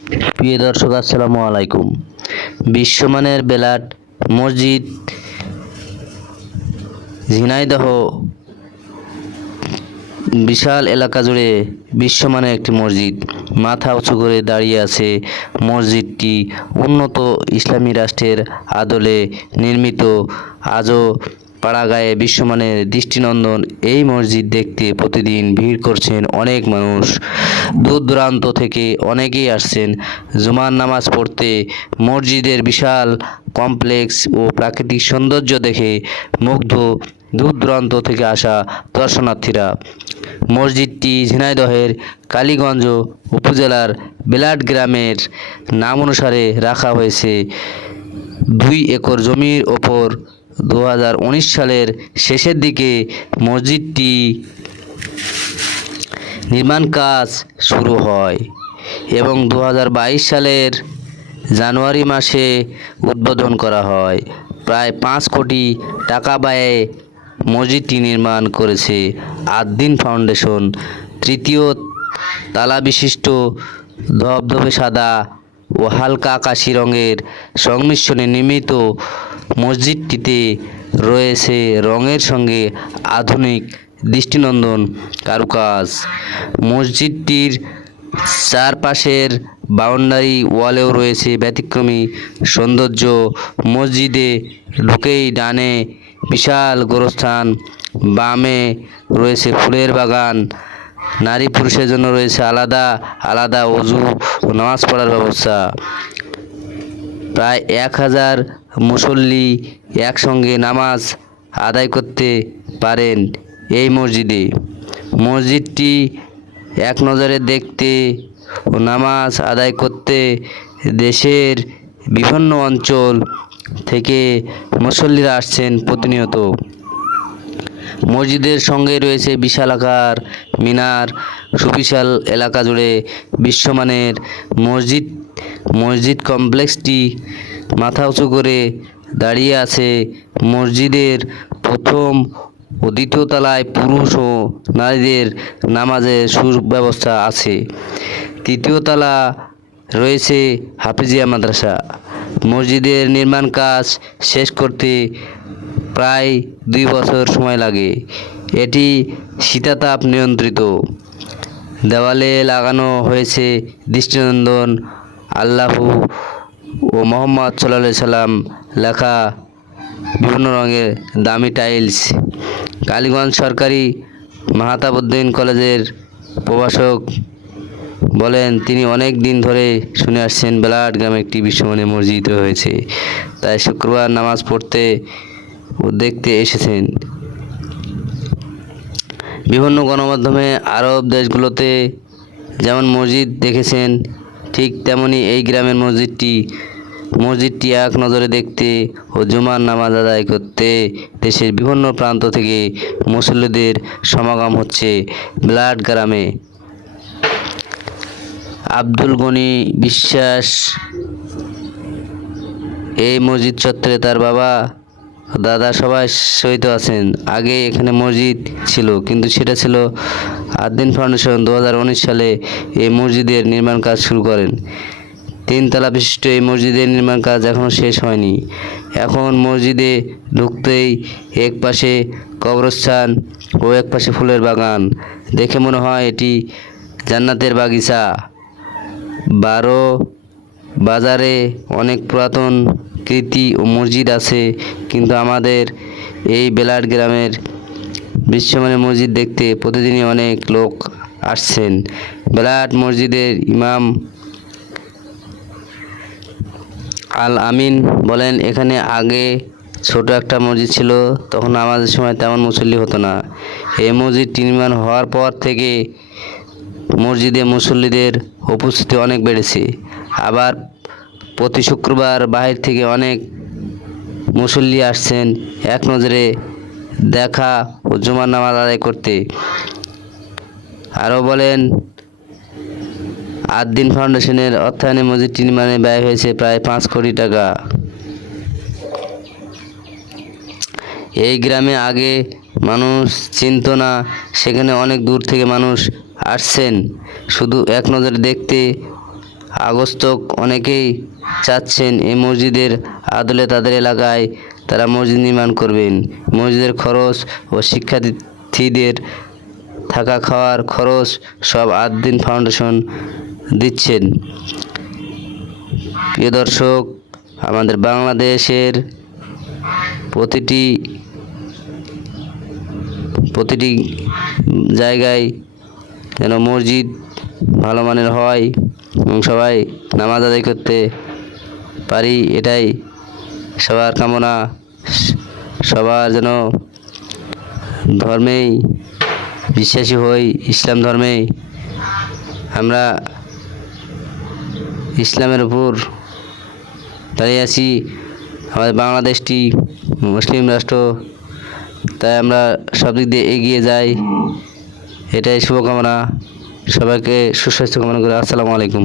প্রিয় দর্শক, আসসালামু আলাইকুম। বিশ্বমানের বেলাট মসজিদ ঝিনাইদহ বিশাল এলাকা জুড়ে বিশ্বমানের একটি মসজিদ। মাথা উঁচু করে দাঁড়িয়ে আছে মসজিদটি। উন্নত ইসলামী রাষ্ট্রের আদলে নির্মিত। আজও পাড়াগাঁয়ে বিশ্বমানের দৃষ্টিনন্দন এই মসজিদ দেখতে প্রতিদিন ভিড় করছেন অনেক মানুষ। দূর দূরান্ত থেকে অনেকেই আসছেন জুমার নামাজ পড়তে। মসজিদের বিশাল কমপ্লেক্স ও প্রাকৃতিক সৌন্দর্য দেখে মুগ্ধ দূর দূরান্ত থেকে আসা দর্শনার্থীরা। মসজিদটি ঝিনাইদহের কালীগঞ্জ উপজেলার বেলাট গ্রামের নাম অনুসারে রাখা হয়েছে। 2 একর জমির ওপর 2019 সালের শেষের দিকে মসজিদটি নির্মাণ কাজ শুরু হয় এবং 2022 সালের জানুয়ারি মাসে উদ্বোধন করা হয়। প্রায় 5 কোটি টাকা ব্যয়ে মসজিদটি নির্মাণ করেছে আদ্দিন ফাউন্ডেশন। 3য় তালা বিশিষ্ট ধবধবে সাদা ও হালকা আকাশি রঙের সংমিশ্রণে নির্মিত মসজিদটিতে রয়েছে রঙের সঙ্গে আধুনিক দৃষ্টিনন্দন কারুকাজ। মসজিদটির চারপাশের বাউন্ডারি ওয়ালেও রয়েছে ব্যতিক্রমী সৌন্দর্য। মসজিদে ঢুকেই ডানে বিশাল গোরস্থান, বামে রয়েছে ফুলের বাগান। নারী পুরুষের জন্য রয়েছে আলাদা আলাদা অজু ও নামাজ পড়ার ব্যবস্থা। প্রায় 1000 মুসল্লি একসঙ্গে নামাজ আদায় করতে পারেন এই মসজিদে। মসজিদটি এক নজরে দেখতে ও নামাজ আদায় করতে দেশের বিভিন্ন অঞ্চল থেকে মুসল্লিরা আসছেন প্রতিনিয়ত। মসজিদের সঙ্গে রয়েছে বিশালাকার মিনার। সুবিশাল এলাকা জুড়ে বিশ্বমানের মসজিদ কমপ্লেক্সটি মাথা উঁচু করে দাঁড়িয়ে আছে। মসজিদের প্রথম ও দ্বিতীয় তলায় পুরুষ ও নারীদের নামাজের সুব্যবস্থা আছে। 3য় তলা রয়েছে হাফিজিয়া মাদ্রাসা। মসজিদের নির্মাণ কাজ শেষ করতে প্রায় 2 বছর সময় লাগে। এটি শীতাতাপ নিয়ন্ত্রিত। দেওয়ালে লাগানো হয়েছে দৃষ্টিনন্দন আল্লাহু ও মোহাম্মদ সাল্লাল্লাহু আলাইহি সাল্লাম লেখা বিভিন্ন রঙের দামি টাইলস। কালীগঞ্জ সরকারি মাহতাবউদ্দিন কলেজের প্রভাষক বলেন, তিনি অনেক দিন ধরে শুনে আসছেন বেলাট গ্রামে একটি বিশ্বমানের মসজিদ হয়েছে, তাই শুক্রবার নামাজ পড়তে ও দেখতে এসেছেন। বিভিন্ন গণমাধ্যমে আরব দেশগুলোতে যেমন মসজিদ দেখেছেন, ঠিক তেমনি এই গ্রামের মসজিদটি এক নজরে দেখতে ও জুমার নামাজ আদায় করতে দেশের বিভিন্ন প্রান্ত থেকে মুসল্লিদের সমাগম হচ্ছে বেলাট গ্রামে। আব্দুল গনি বিশ্বাস এই মসজিদ চত্বরে তার বাবা দাদা সবাই শহীদ আছেন। আগে এখানে মসজিদ ছিল, কিন্তু সেটা ছিল আদ্দিন ফাউন্ডেশন 2019 সালে এই মসজিদের নির্মাণ কাজ শুরু করেন। 3 তলা বিশিষ্ট এই মসজিদের নির্মাণ কাজ এখনও শেষ হয়নি। এখন মসজিদে ঢুকতেই এক পাশে কবরস্থান ও এক পাশে ফুলের বাগান। দেখে মনে হয় এটি জান্নাতের বাগিচা। 12 বাজারে অনেক পুরাতন কীর্তি ও মসজিদ আছে, কিন্তু আমাদের এই বেলাট গ্রামের বিশ্বমানের মসজিদ দেখতে প্রতিদিনই অনেক লোক আসছেন। বেলাট মসজিদের ইমাম আল আমিন বলেন, এখানে আগে ছোট একটা মসজিদ ছিল, তখন নামাজের সময় তেমন মুসল্লি হতো না। এই মসজিদটি নির্মাণ হওয়ার পর থেকে মসজিদে মুসল্লিদের উপস্থিতি অনেক বেড়েছে। আবার প্রতি শুক্রবার বাহির থেকে অনেক মুসল্লি আসছেন এক নজরে দেখা ও জুমার নামাজ আদায় করতে। আরও বলেন, আদ্দিন ফাউন্ডেশনের অর্থায়নে মসজিদটি নির্মাণে ব্যয় হয়েছে প্রায় 5 কোটি টাকা। এই গ্রামে আগে মানুষ চিনত না, সেখানে অনেক দূর থেকে মানুষ আসছেন শুধু এক নজরে দেখতে আগস্টক অনেকেই চাচ্ছেন এই মসজিদের আদলে তাদের এলাকায় তারা মসজিদ নির্মাণ করবেন। মসজিদের খরচ ও শিক্ষার্থীদের থাকা খাওয়ার খরচ সব আদ্দিন ফাউন্ডেশন দিচ্ছেন। প্রিয় দর্শক, আমাদের বাংলাদেশের প্রতিটি জায়গায় যেন মসজিদ ভালো মানের হয় এবং সবাই নামাজ আদায় করতে পারি, এটাই সবার কামনা। সবার যেন ধর্মেই বিশ্বাসী হই, ইসলাম ধর্মেই আমরা ইসলামের উপর দাঁড়িয়ে আছি। আমাদের বাংলাদেশটি মুসলিম রাষ্ট্র, তাই আমরা সব দিক দিয়ে এগিয়ে যাই, এটাই শুভকামনা। সবাইকে সুস্বাস্থ্য কামনা করে আসসালামু আলাইকুম।